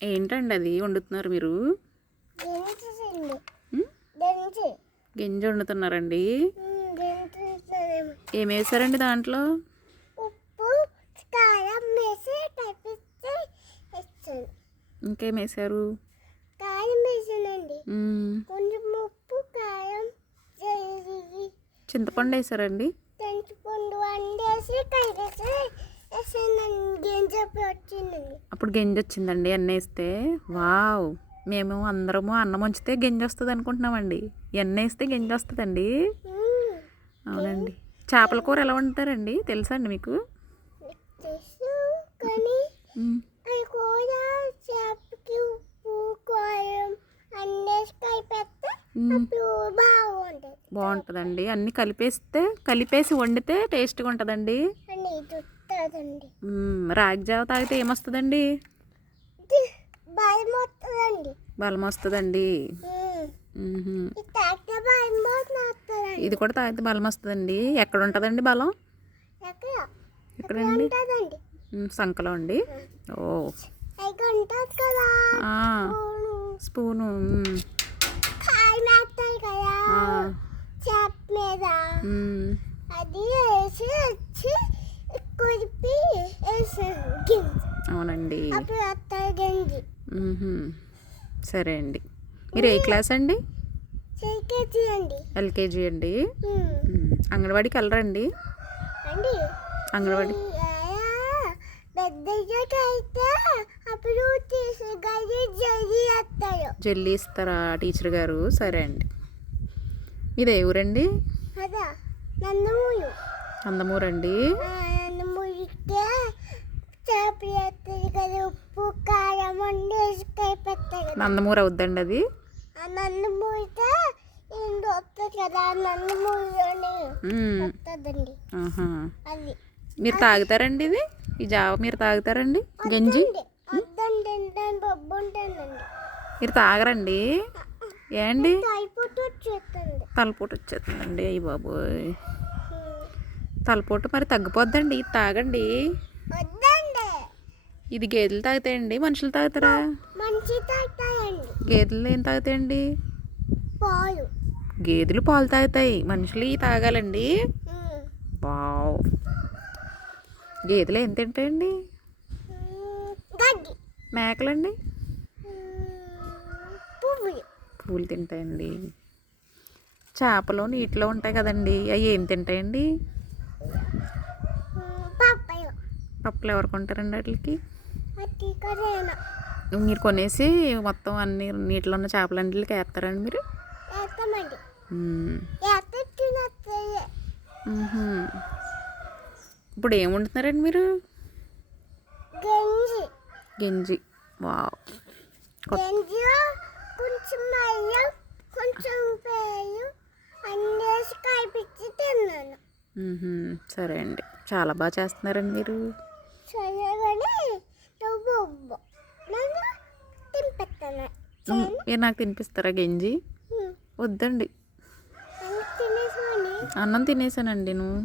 ఏంటండి అది వండుతున్నారు మీరు? గింజ వండుతున్నారండి. ఏం వేసారండి దాంట్లో? ఉప్పు, కారం వేసి ఇంకేం వేసారు? కారం వేసానండి. కొంచెం ఉప్పు, కారం, చింతపండు వేసారండి. చింతపండు వండేసి కలిపేసి గింజ వచ్చిందండి. అప్పుడు గింజ వచ్చిందండి అన్నీ వేస్తే. వావ్, మేము అందరము అన్నం వంచితే గింజ వస్తుంది అనుకుంటున్నామండి. ఎన్న వేస్తే గింజ వస్తుందండి. అవునండి. చేపల కూర ఎలా వండుతారండి తెలుసా అండి మీకు? కానీ కూర చేపకి ఉప్పు, కారం అన్నేసి కలిపేస్తే బాగుంటుందండి. అన్నీ కలిపేసి వండితే టేస్ట్గా ఉంటుందండి. రాగి జావ తాగితే ఏమొస్తుందండి? బలం వస్తుందండి. ఇది కూడా తాగితే బలం వస్తుందండి. ఎక్కడ ఉంటుందండి బలం? ఎక్కడండి? సంకలో అండి. ఓ, స్పూను అది వేసి వచ్చి అవునండి. గంజి. సరే అండి. మీరు ఏ క్లాస్ అండి? అండి. ఎల్కేజీ అండి. అంగన్వాడీకి వెళ్ళరండి? అంగన్వాడీ జల్లి ఇస్తారా టీచర్ గారు? సరే అండి. ఇది ఏ ఊరండి? నందమూరు అండి. నందమూరు అవుద్దండి అది. మీరు తాగుతారండి ఇది? ఈ జావ మీరు తాగుతారండి? గంజి మీరు తాగరండి? ఏండి? తలపోటు వచ్చేస్తుందండి. అయ్యి బాబోయ్, తలపోటు మరి తగ్గిపోద్దండి. ఇది తాగండి. ఇది గేదెలు తాగుతాయండి, మనుషులు తాగుతారా? గేదెలు ఏం తాగుతాయండి? గేదెలు పాలు తాగుతాయి, మనుషులు తాగాలండి. వావ్, గేదెలు ఏం తింటాయండి? మేకలండి? పువ్వులు తింటాయండి. చేపలు నీటిలో ఉంటాయి కదండి, అవి ఏం తింటాయండి? పప్పులు ఎవరు కొంటారండి వాటికి? మీరు కొనేసి మొత్తం అన్ని నీటిలో ఉన్న చేపలన్నిటికి వేస్తారండి మీరు? ఇప్పుడు ఏం వండుతున్నారండి మీరు? గంజి. వావ్, సరే అండి. చాలా బాగా చేస్తున్నారండి మీరు. మీరు నాకు తినిపిస్తారా గంజి? వద్దండి, అన్నం తినేసానండి. నువ్వు